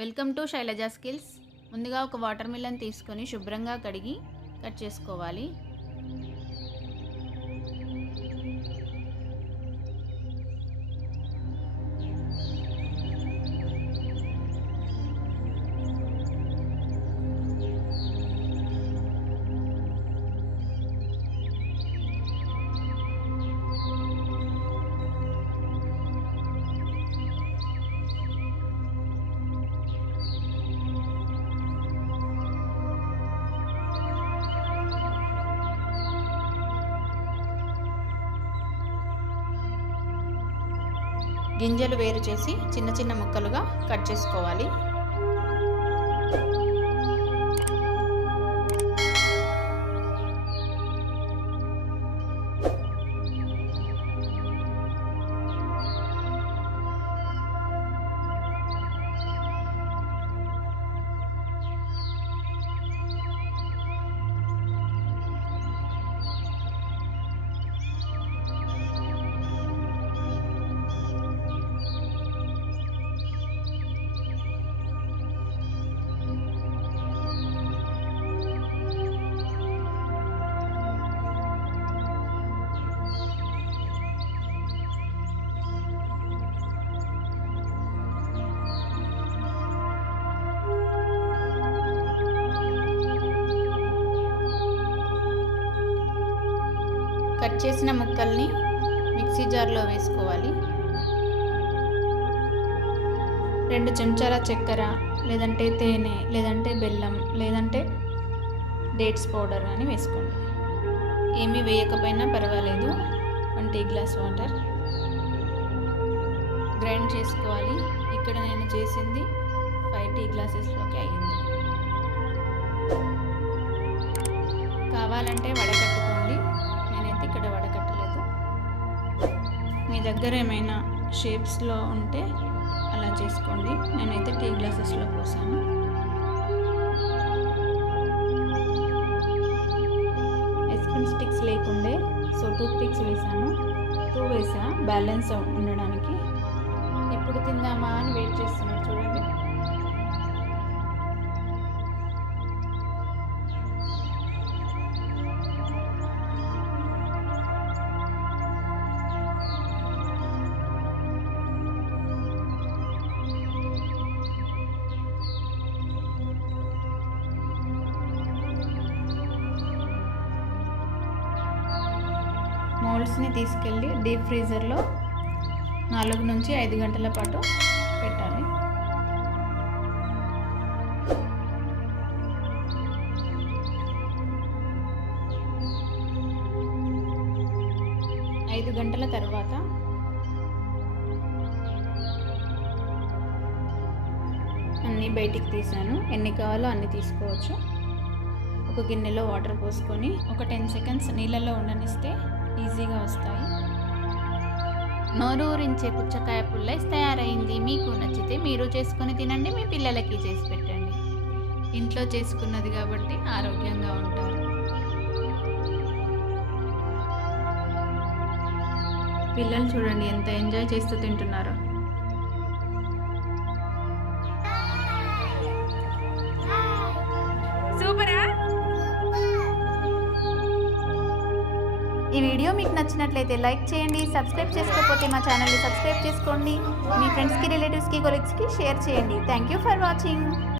Welcome to Shailaja skills. ముందుగా ఒక water melon తీసుకొని శుభ్రంగా కడిగి కట్ చేసుకోవాలి. గింజలు వేరు చేసి చిన్న చిన్న ముక్కలుగా కట్ చేసుకోవాలి. కట్ చేసిన ముక్కల్ని మిక్సీ జార్లో వేసుకోవాలి. 2 చెంచాల చక్కెర, లేదంటే తేనె, లేదంటే బెల్లం, లేదంటే డేట్స్ పౌడర్ అని వేసుకోండి. ఏమీ వేయకపోయినా పర్వాలేదు. 1 టీ గ్లాస్ వాటర్ గ్రైండ్ చేసుకోవాలి. ఇక్కడ నేను చేసింది 5 టీ గ్లాసెస్లోకి అయ్యింది. కావాలంటే వడకట్టుకోండి, నేనైతే ఇక్కడ వడకట్టలేదు. మీ దగ్గర ఏమైనా షేప్స్లో ఉంటే అలా చేసుకోండి. నేనైతే టీ గ్లాసెస్లో పోసాను. ఐస్ క్రీమ్ స్టిక్స్ లేకుండే సో టూత్ పిక్స్ వేసాను. 2 వేసా బ్యాలెన్స్ ఉండడానికి. ఇప్పుడు తిందామా అని వెయిట్ చేస్తున్నాను చూడండి. మోల్డ్స్ని తీసుకెళ్ళి డీప్ ఫ్రీజర్లో 4 నుంచి 5 గంటల పాటు పెట్టాలి. ఐదు గంటల తర్వాత అన్నీ బయటికి తీసాను. ఎన్ని కావాలో అన్నీ తీసుకోవచ్చు. ఒక గిన్నెలో వాటర్ పోసుకొని ఒక 10 సెకండ్స్ నీళ్ళల్లో ఉండనిస్తే ఈజీగా వస్తాయి. నోరూరించే పుచ్చకాయ పుల్లైస్ తయారైంది. మీకు నచ్చితే మీరు చేసుకొని తినండి, మీ పిల్లలకి చేసి పెట్టండి. ఇంట్లో చేసుకున్నది కాబట్టి ఆరోగ్యంగా ఉంటారు. పిల్లలు చూడండి ఎంత ఎంజాయ్ చేస్తూ తింటున్నారో. సూపరా! ఈ వీడియో మీకు నచ్చినట్లయితే లైక్ చేయండి. సబ్స్క్రైబ్ చేసుకోకపోతే మా ఛానల్ని సబ్స్క్రైబ్ చేసుకోండి. మీ ఫ్రెండ్స్కి, రిలేటివ్స్కి, కొలీగ్స్కి షేర్ చేయండి. Thank you for watching.